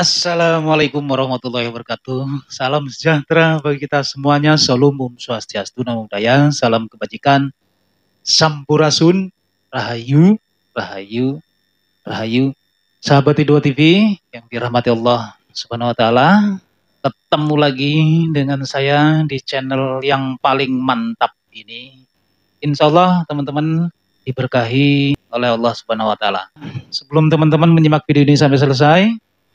Assalamualaikum warahmatullahi wabarakatuh. Salam sejahtera bagi kita semuanya. Salam Om Swastiastu, Namo Buddhaya. Salam kebajikan. Sampurasun. Rahayu, Rahayu, Rahayu. Sahabat I2 TV yang dirahmati Allah Subhanahu Wa Taala. Ketemu lagi dengan saya di channel yang paling mantap ini. Insya Allah teman-teman diberkahi oleh Allah Subhanahu Wa Taala. Sebelum teman-teman menyimak video ini sampai selesai,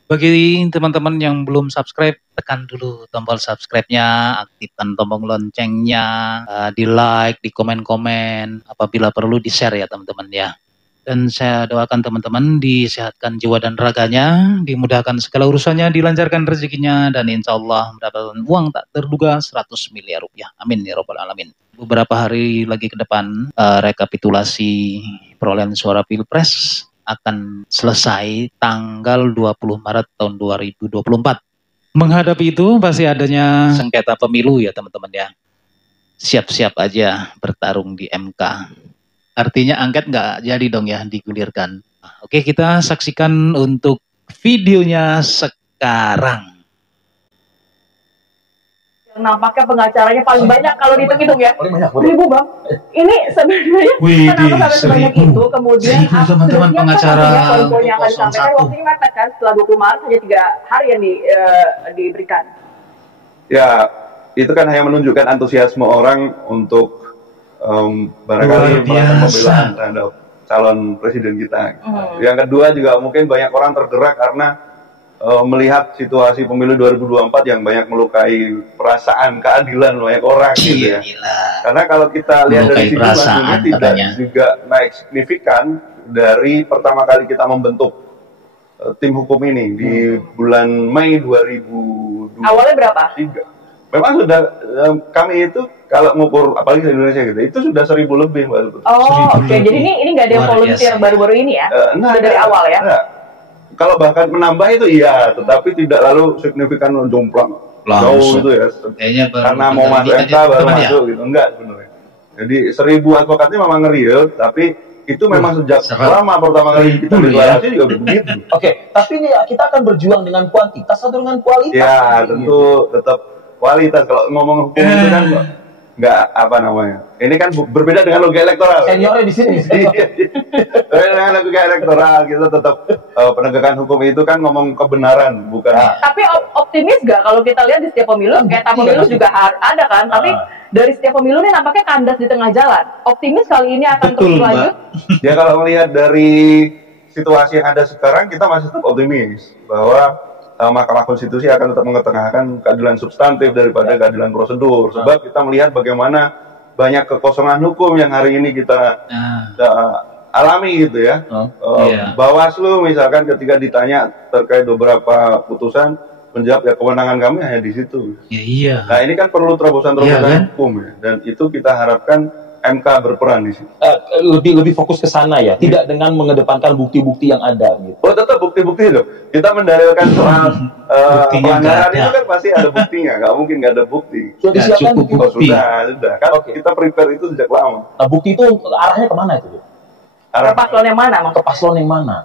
bagi teman-teman yang belum subscribe, tekan dulu tombol subscribe-nya, aktifkan tombol loncengnya, di like, di komen-komen, apabila perlu di share ya teman-teman ya. Dan saya doakan teman-teman disehatkan jiwa dan raganya, dimudahkan segala urusannya, dilancarkan rezekinya, dan insya Allah mendapatkan uang tak terduga 100 miliar rupiah. Amin ya robbal alamin. Beberapa hari lagi ke depan, rekapitulasi perolehan suara Pilpres akan selesai tanggal 20 Maret tahun 2024. Menghadapi itu pasti adanya sengketa pemilu ya teman-teman ya. Siap-siap aja bertarung di MK. Artinya angket nggak jadi dong ya digulirkan. Oke, kita saksikan untuk videonya sekarang. Nampaknya pengacaranya paling banyak kalau dihitung-hitung ya. Seribu bang. Ini sebenarnya kenapa sampai sebanyak itu? Kemudian teman-teman pengacara poin-poin yang akan disampaikan waktunya mepet kan, setelah 20 Maret hanya 3 hari yang diberikan. Ya, itu kan hanya menunjukkan antusiasme orang untuk barangkali melakukan pembelaan terhadap calon presiden kita. Yang kedua juga mungkin banyak orang tergerak karena melihat situasi pemilu 2024 yang banyak melukai perasaan keadilan banyak orang gitu ya. Karena kalau kita lihat dari sini hasilnya tidak juga naik signifikan dari pertama kali kita membentuk tim hukum ini di bulan Mei 2023. Awalnya berapa? Memang sudah kami itu kalau ngukur apalagi di Indonesia gitu, itu sudah 1000 lebih Mbak. Oh, oke. Jadi ini nggak ada yang volunteer baru-baru ini ya? Sudah dari awal ya? Kalau bahkan menambah itu iya, tetapi tidak lalu signifikan jomplang jauh itu ya. Karena mau masuk MK baru masuk gitu, enggak sebenarnya. Jadi 1000 advokatnya memang real, tapi itu memang sejak lama pertama kali kita deklarasi juga begitu. Oke, tapi ini kita akan berjuang dengan kuantitas atau dengan kualitas? Ya, tentu tetap kualitas. Kalau ngomong hukum itu kan nggak apa namanya. Ini kan berbeda dengan logika elektoral. Seniornya di sini. Dengan logika elektoral kita tetap penegakan hukum itu kan ngomong kebenaran, bukan. Tapi optimis nggak kalau kita lihat di setiap pemilu, kayak pemilu juga ada kan? Tapi dari setiap pemilu ini nampaknya kandas di tengah jalan. Optimis kali ini akan terus lanjut? Ya kalau melihat dari situasi yang ada sekarang, kita masih tetap optimis bahwa Mahkamah Konstitusi akan tetap mengetengahkan keadilan substantif daripada keadilan prosedur. Sebab kita melihat bagaimana banyak kekosongan hukum yang hari ini kita alami gitu ya. Bawaslu misalkan ketika ditanya terkait beberapa putusan, menjawab ya kewenangan kami hanya di situ. Nah ini kan perlu terobosan-terobosan hukum ya. Dan itu kita harapkan MK berperan di situ. Lebih fokus ke sana ya, tidak dengan mengedepankan bukti-bukti yang ada gitu. Oh tetap bukti-bukti loh. Kita mendalilkan soal pelanggaran itu kan pasti ada buktinya, nggak mungkin nggak ada bukti. Sudah disiapkan bukti. Oh, sudah. Kan kita prepare itu sejak lama. Nah bukti itu arahnya kemana itu? Ke paslon yang mana? Ke paslon yang mana?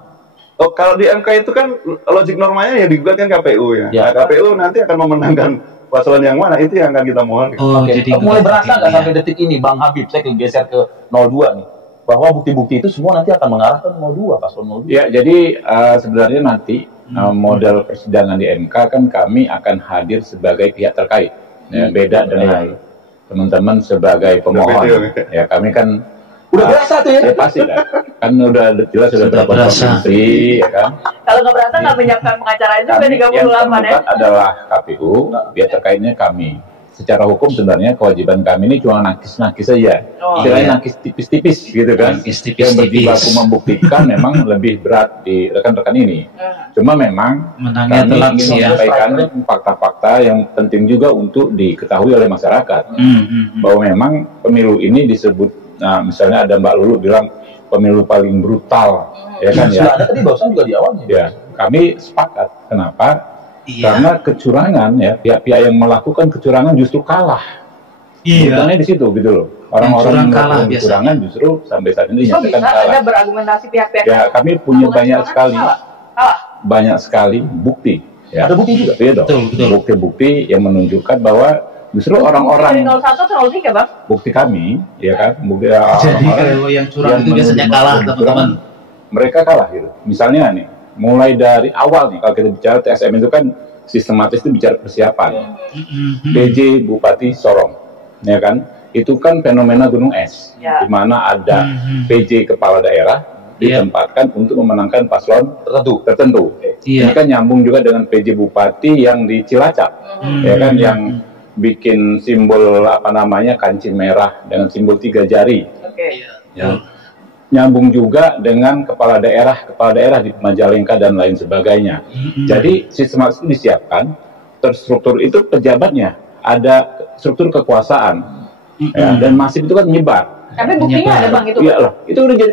Oh kalau di MK itu kan logik normanya ya digugat kan KPU ya. Nah, KPU nanti akan memenangkan paslon yang mana, itu yang akan kita mohon. Jadi mulai berasa nggak sampai detik ini Bang Habib, saya geser ke 02 nih, bahwa bukti-bukti itu semua nanti akan mengarah ke 02, paslon 02. Ya, jadi sebenarnya nanti model persidangan di MK kan kami akan hadir sebagai pihak terkait. Ya, beda dengan teman-teman sebagai pemohon. Ya, kami kan udah berasa tuh ya? Pasti lah. Kan udah jelas sudah berprovinsi, ya kan? Kalau nggak berasa nggak menyiapkan pengacara juga 38 ya? Yang terlibat adalah KPU, pihak terkaitnya kami. Secara hukum sebenarnya kewajiban kami ini cuma nakis-nakis saja. Istilahnya nakis tipis-tipis gitu kan. Yang berjibaku membuktikan memang lebih berat di rekan-rekan ini. Cuma memang kami ingin menyampaikan fakta-fakta yang penting juga untuk diketahui oleh masyarakat. Bahwa memang pemilu ini disebut, nah misalnya ada Mbak Lulu bilang pemilu paling brutal, ya kan ya. Sudah ada tadi barusan juga di awalnya. Ya, kami sepakat. Kenapa? Karena kecurangan ya, pihak-pihak yang melakukan kecurangan justru kalah. Bukannya di situ gitu loh. Orang-orang yang melakukan kecurangan justru sampai saat ini dinyatakan kalah. Ada berargumentasi pihak-pihak. Ya, kami punya banyak sekali bukti Ya. Ada bukti juga. Iya dong. Betul. Bukti-bukti yang menunjukkan bahwa justru orang-orang dari 01 atau 03 Bang? bukti kami, ya kan, bukti Jadi orang-orang kalau yang curang itu biasanya menuduh kalah, kecurangan, teman-teman. mereka kalah gitu. Misalnya nih, mulai dari awal nih, kalau kita bicara TSM itu kan sistematis itu bicara persiapan. PJ Bupati Sorong, ya kan, itu kan fenomena gunung es, Ya. di mana ada PJ kepala daerah ditempatkan untuk memenangkan paslon tertentu. Iya. Ini kan nyambung juga dengan PJ Bupati yang di Cilacap, ya kan, yang bikin simbol apa namanya kancing merah dengan simbol 3 jari. Oke. Ya. Nyambung juga dengan kepala daerah di Majalengka dan lain sebagainya. Jadi sistem itu disiapkan, terstruktur itu pejabatnya, ada struktur kekuasaan, ya, dan masif itu kan menyebar. Tapi buktinya ada Bang itu? Iya lah, itu udah jadi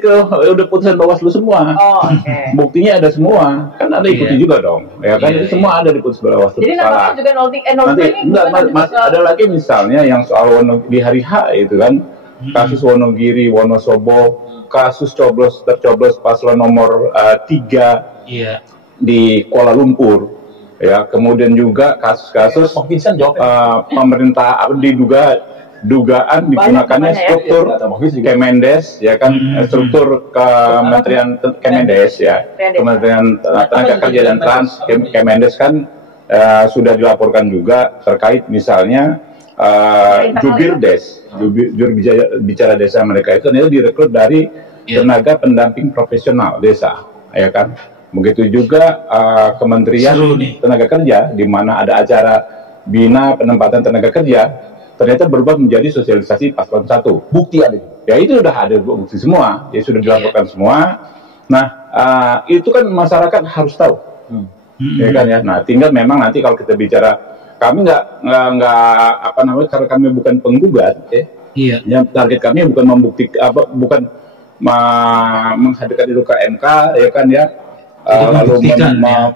udah putusan Bawaslu semua. Oh, oke. Buktinya ada semua, kan ada ikuti juga dong, ya kan, itu semua ada di putusan Bawaslu. Jadi nampaknya juga 03 Nanti ini enggak, bukan ada lagi misalnya yang soal di hari H itu kan, kasus Wonogiri, Wonosobo, kasus tercoblos paslon nomor 3 Iya. di Kuala Lumpur, ya, kemudian juga kasus-kasus pemerintah dugaan digunakannya struktur Kemendes, ya kan, struktur Kementerian Kemendes, ya, Kementerian Tenaga Kerja dan Trans Kemendes kan sudah dilaporkan juga terkait misalnya Jubirdes, juru bicara desa mereka itu direkrut dari tenaga pendamping profesional desa, ya kan. Begitu juga Kementerian Tenaga Kerja, di mana ada acara bina penempatan tenaga kerja, ternyata berubah menjadi sosialisasi paslon 1. Bukti ada. Ya itu udah ada bukti semua, ya sudah dilaporkan semua. Nah, itu kan masyarakat harus tahu, ya kan ya. Nah, tinggal memang nanti kalau kita bicara, kami nggak apa namanya, karena kami bukan penggugat, Iya. yang target kami bukan membuktikan bukan menghadirkan itu ke MK, ya kan ya. Lalu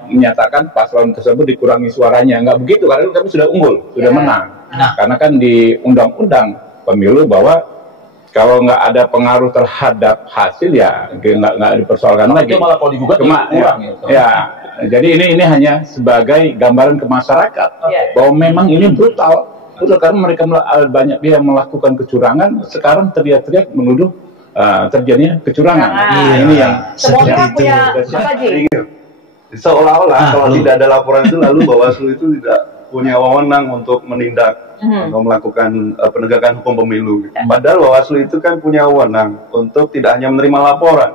menyatakan paslon tersebut dikurangi suaranya, nggak begitu, karena kami sudah unggul, sudah menang. Karena kan di undang-undang pemilu bahwa kalau nggak ada pengaruh terhadap hasil, ya nggak dipersoalkan lagi. Malah kalau digugat ya. Jadi ini hanya sebagai gambaran ke masyarakat bahwa memang ini brutal karena mereka banyak yang melakukan kecurangan, sekarang teriak-teriak menuduh terjadinya kecurangan. Ini yang semua punya apa Ji? Seolah-olah kalau tidak ada laporan itu, lalu Bawaslu itu tidak punya wewenang untuk menindak atau melakukan penegakan hukum pemilu. Padahal Bawaslu itu kan punya wewenang untuk tidak hanya menerima laporan,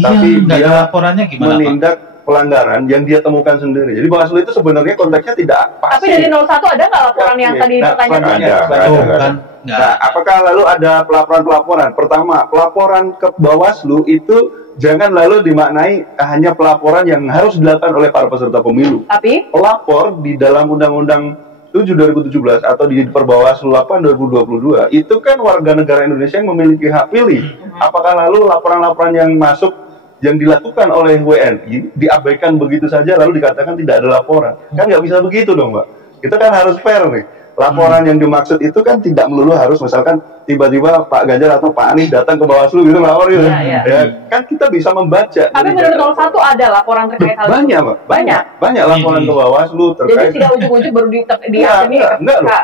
tapi nggak dia ada laporannya gimana, menindak pelanggaran yang dia temukan sendiri. Jadi Bawaslu itu sebenarnya konteksnya tidak pasti. Tapi dari 01 ada nggak laporan yang tadi dipertanyakan? Ada. Nah, apakah lalu ada pelaporan-pelaporan? Pertama, pelaporan ke Bawaslu itu jangan lalu dimaknai hanya pelaporan yang harus dilakukan oleh para peserta pemilu. Tapi pelapor di dalam Undang-Undang 7 2017 atau di Perbawaslu 8 2022 itu kan warga negara Indonesia yang memiliki hak pilih. Apakah lalu laporan-laporan yang masuk yang dilakukan oleh WNI diabaikan begitu saja lalu dikatakan tidak ada laporan? Kan nggak bisa begitu dong, Mbak. Kita kan harus fair nih. Laporan yang dimaksud itu kan tidak melulu harus misalkan tiba-tiba Pak Ganjar atau Pak Anies datang ke Bawaslu gitu melapor gitu. Ya, kan kita bisa membaca. Tapi menurut 01 ada laporan terkait hal itu? Banyak, Mbak. Banyak laporan ke Bawaslu terkait. Jadi tidak ujuk-ujuk baru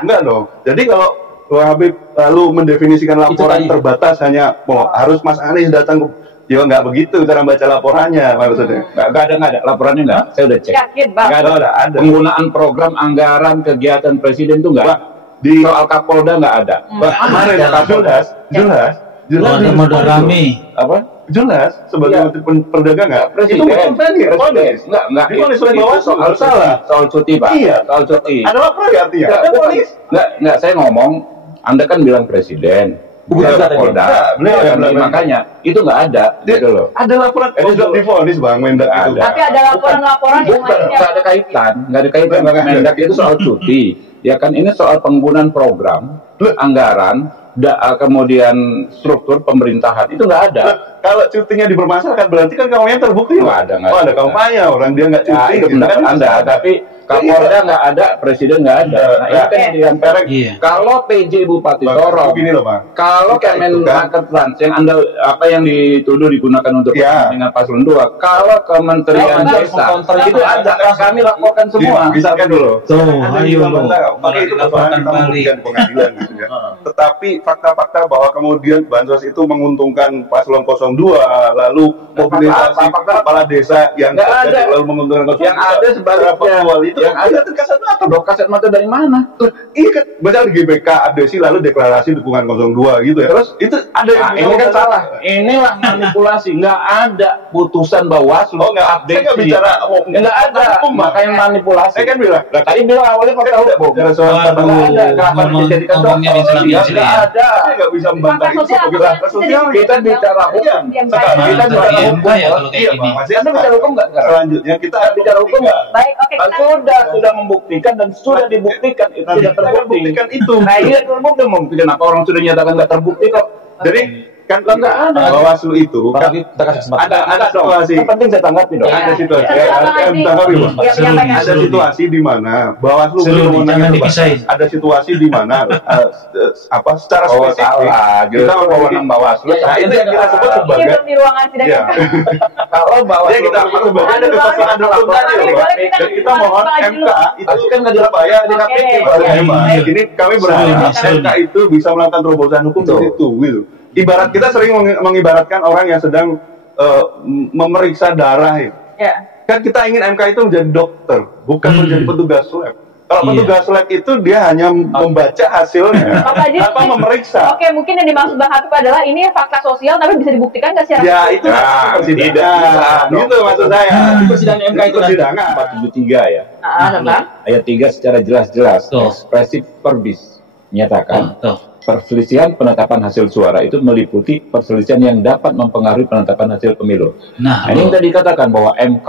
enggak dong. Jadi kalau Habib lalu mendefinisikan laporan terbatas hanya harus Mas Anies datang ke, ya nggak begitu cara baca laporannya maksudnya. Nggak ada laporannya, nggak. Saya udah cek. Yakin Bang? Nggak ada. Penggunaan program anggaran kegiatan presiden itu nggak. Di soal Kapolda nggak ada. Kemarin jelas. Ada modal rame. Apa? Jelas sebagai Menteri Perdagangan. Presiden. Itu betul Enggak. Diponis oleh Bawaslu harus salah. Soal cuti, Pak. Iya. Soal cuti. Ada laporan nggak artinya? Ada polis. Enggak, saya ngomong, Anda kan bilang presiden. Bukan Kapolda. Makanya itu nggak ada, gitu loh. Ada laporan. Ini sudah divonis Bang Mendak itu. Tapi ada laporan-laporan yang lainnya. Nggak ada kaitan. Mendak itu soal cuti. Ya kan, ini soal penggunaan program, anggaran, kemudian struktur pemerintahan itu nggak ada. Kalau cutinya dipermasalahkan berarti kan kampanye terbukti. Nggak ada. Ada kampanye orang dia nggak cuti. Itu pendapat Anda, tapi Kapolda nggak ada, presiden nggak ada. Nah, ini kan di antara kalau PJ Bupati Sorong, begini loh Bang. kalau Kementrans yang Anda yang dituduh digunakan untuk kepentingan paslon 2, kalau Kementerian Desa itu ada, kami laporkan semua. Misalkan dulu. Ayo Oke, itu persoalan kita membuktikan di pengadilan gitu ya. Tetapi fakta-fakta bahwa kemudian bansos itu menguntungkan paslon 02, lalu mobilisasi kepala desa yang terjadi lalu menguntungkan 02. Yang ada sebaliknya. Itu yang ada itu kaset mata. Kaset mata dari mana? Iya kan, misalnya di GBK adesi lalu deklarasi dukungan 02 gitu ya. Terus itu ada yang ini kan salah. Inilah manipulasi. Nggak ada putusan Bawaslu. Nggak update. Saya nggak bicara nggak ada. Makanya manipulasi. Saya kan bilang. Tadi bilang awalnya fakta hukum. Bicara soal ada. Kenapa dijadikan ngomongnya nggak ada. Saya nggak bisa membantah itu sebagai sosial. Kita bicara hukum. Kita bicara hukum. Iya, Masih Anda bicara hukum nggak? Selanjutnya kita bicara hukum nggak? Baik, oke. Sudah membuktikan dan sudah dibuktikan itu tidak terbukti. Itu. Nah, iya terbukti membuktikan apa orang sudah nyatakan nggak terbukti kok. Jadi kan nggak ada Bawaslu itu kan ada situasi penting saya tanggapi dong. Ada situasi ada situasi di mana Bawaslu ada situasi di mana secara spesifik kita wewenang Bawaslu itu yang kita sebut sebagai di ruangan sidang. Kalau Bawaslu kita sebagai ada kesalahan hukum tadi dan kita mohon MK itu kan nggak dibayar di KPK. Ini kami berharap MK itu bisa melakukan terobosan hukum dari itu gitu. Ibarat kita sering mengibaratkan orang yang sedang memeriksa darah ya. Kan kita ingin MK itu menjadi dokter, bukan menjadi petugas lab. Kalau petugas lab itu dia hanya membaca hasilnya, tanpa memeriksa. Oke, mungkin yang dimaksud Bang Habib adalah ini fakta sosial tapi bisa dibuktikan nggak secara ya itu persidangan. Itu maksud saya. Persidangan MK itu persidangan. 473 ya. Ayat 3 secara jelas-jelas ekspresif verbis menyatakan perselisihan penetapan hasil suara itu meliputi perselisihan yang dapat mempengaruhi penetapan hasil pemilu. Nah, ini tadi dikatakan bahwa MK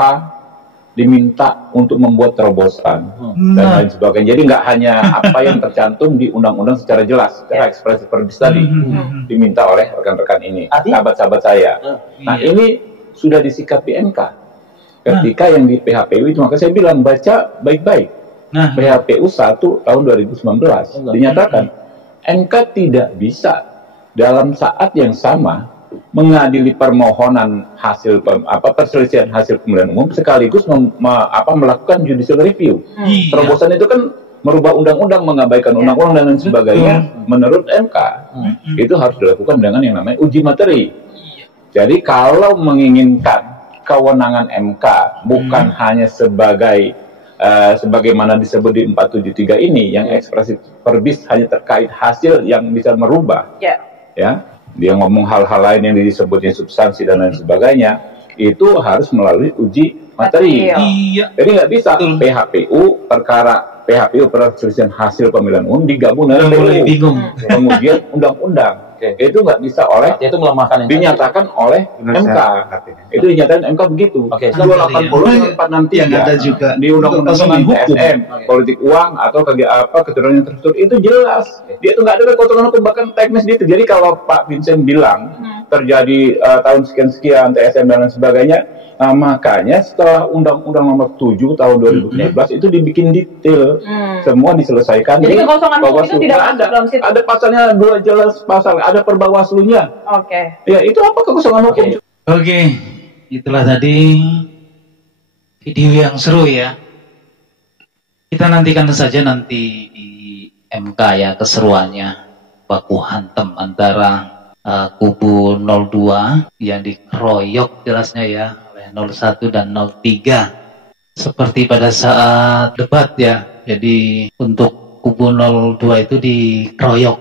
diminta untuk membuat terobosan dan lain sebagainya. Jadi nggak hanya apa yang tercantum di undang-undang secara jelas, secara ekspresif verbis tadi diminta oleh rekan-rekan ini, sahabat-sahabat saya. Nah, ini sudah disikapi MK. Ketika yang di PHPU itu, maka saya bilang baca baik-baik. PHPU 1 tahun 2019 dinyatakan MK tidak bisa dalam saat yang sama mengadili permohonan hasil perselisihan hasil pemilihan umum sekaligus melakukan judicial review. Terobosan itu kan merubah undang-undang, mengabaikan undang-undang dan lain sebagainya. Menurut MK itu harus dilakukan dengan yang namanya uji materi. Jadi kalau menginginkan kewenangan MK bukan hanya sebagai sebagaimana disebut di 473 ini yang ekspresif verbis hanya terkait hasil yang bisa merubah, ya dia ngomong hal-hal lain yang disebutnya substansi dan lain sebagainya itu harus melalui uji materi. Jadi nggak bisa PHPU perselisihan hasil pemilihan umum digabung dengan PU, kemudian undang-undang. Itu nggak bisa oleh itu melemahkan dinyatakan oleh MK. Itu dinyatakan MK begitu. 280 nanti yang ada juga di undang-undang TSM, politik uang atau keturunan terstruktur itu jelas. Dia itu nggak ada kekosongan hukum, bahkan teknis itu. Jadi kalau Pak Vincent bilang terjadi tahun sekian-sekian TSM dan lain sebagainya, makanya setelah Undang-Undang Nomor 7 tahun 2015 itu dibikin detail, semua diselesaikan. Jadi kekosongan hukum itu tidak ada dalam situ. Ada pasalnya 2 jelas pasal, ada perbawaslunya. Ya itu apa kekosongan hukum? Oke, itulah tadi video yang seru ya. Kita nantikan saja nanti di MK ya keseruannya, baku hantam antara kubu 02 yang dikeroyok jelasnya ya 01 dan 03 seperti pada saat debat ya. Jadi untuk kubu 02 itu dikeroyok.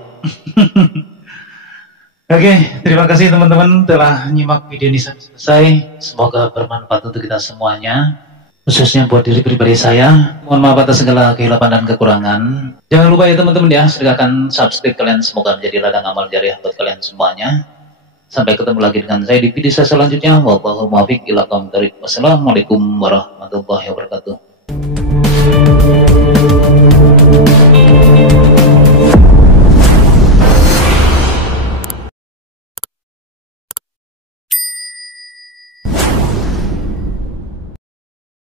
Oke, terima kasih teman-teman telah nyimak video ini sampai selesai. Semoga bermanfaat untuk kita semuanya, khususnya buat diri pribadi saya. Mohon maaf atas segala kehilapan dan kekurangan. Jangan lupa ya teman-teman ya, sedangkan subscribe kalian, semoga menjadi ladang amal jariah buat kalian semuanya. Sampai ketemu lagi dengan saya di video saya selanjutnya. Wassalamualaikum warahmatullahi wabarakatuh.